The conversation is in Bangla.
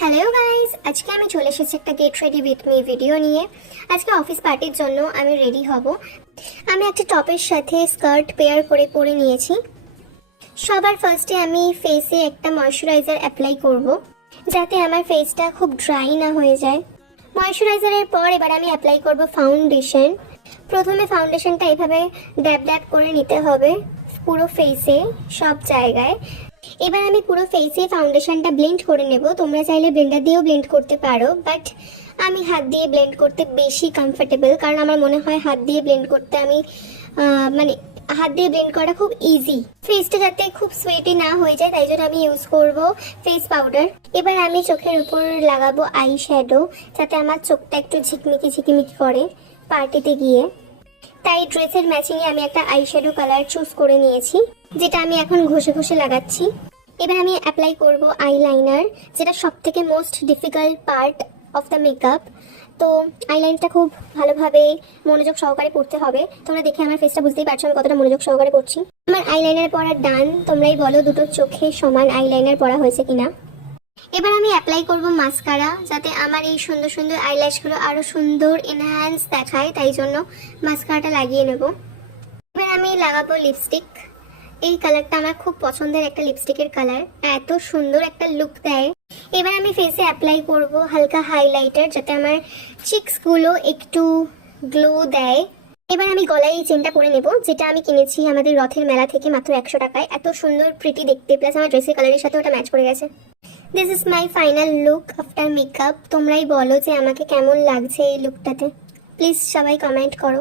হ্যালো গাইস, আজকে আমি চলে এসেছি একটা get ready with me video নিয়ে। আজকে অফিস পার্টির জন্য আমি রেডি হব। আমি একটা টপের সাথে স্কার্ট পেয়ার করে পরে নিয়েছি। সবার ফার্স্টে আমি ফেসে একটা ময়শ্চারাইজার অ্যাপ্লাই করব, যাতে আমার ফেসটা খুব ড্রাই না হয়ে যায়। ময়শ্চারাইজারের পর এবার আমি অ্যাপ্লাই করব ফাউন্ডেশন। প্রথমে ফাউন্ডেশনটা এইভাবে ড্যাব ড্যাব করে নিতে হবে পুরো ফেসে, সব জায়গায়। এবার আমি পুরো ফেসে ফাউন্ডেশনটা ব্লেন্ড করে নেব। তোমরা চাইলে ব্লেন্ডার দিয়েও ব্লেন্ড করতে পারো, বাট আমি হাত দিয়ে ব্লেন্ড করতে বেশি কমফোর্টেবল, কারণ আমার মনে হয় হাত দিয়ে ব্লেন্ড করতে হাত দিয়ে ব্লেন্ড করা খুব ইজি। ফেসটা যাতে খুব সোয়েটি না হয়ে যায়, তাই জন্য আমি ইউজ করব ফেস পাউডার। এবার আমি চোখের উপর লাগাবো আই শ্যাডো, যাতে আমার চোখটা একটু ঝিকমিকি ঝিকমিকি করে পার্টিতে গিয়ে। তাই ড্রেসের ম্যাচিংয়ে আমি একটা আই শ্যাডো কালার চুজ করে নিয়েছি, যেটা আমি এখন ঘষে ঘষে লাগাচ্ছি। এবার আমি অ্যাপ্লাই করব আইলাইনার, যেটা সবথেকে most difficult part of the makeup. তো আইলাইনটা খুব ভালোভাবে মনোযোগ সহকারে পড়তে হবে। তোমরা দেখে আমার ফেসটা বুঝতেই পারছো আমি কতটা মনোযোগ সহকারে পড়ছি। আমার আইলাইনার পরা ডান। তোমরাই বলো দুটো চোখে সমান আইলাইনার পরা হয়েছে কিনা। এবার আমি অ্যাপ্লাই করব মাস্কারা, যাতে আমার এই সুন্দর সুন্দর আইল্যাশগুলো আরও সুন্দর এনহ্যান্স দেখায়, তাই জন্য মাস্কারাটা লাগিয়ে নেব। এবার আমি লাগাবো লিপস্টিক। এই কালারটা আমার খুব পছন্দের একটা লিপস্টিকের কালার, এত সুন্দর একটা লুক দেয়। এবার আমি ফেসে অ্যাপ্লাই করব হালকা হাইলাইটার, যাতে আমার চিকসগুলো একটু গ্লো দেয়। এবার আমি গলায় এই চেনটা পরে নেব, যেটা আমি কিনেছি আমাদের রথের মেলা থেকে মাত্র 100 টাকায়। এত সুন্দর প্রিটি দেখতে, প্লাস আমার ড্রেসের কালারের সাথে ওটা ম্যাচ করে গেছে। This is my final look after makeup. তোমরাই বলো যে আমাকে কেমন লাগছে এই লুকটাতে। প্লিজ সবাই কমেন্ট করো।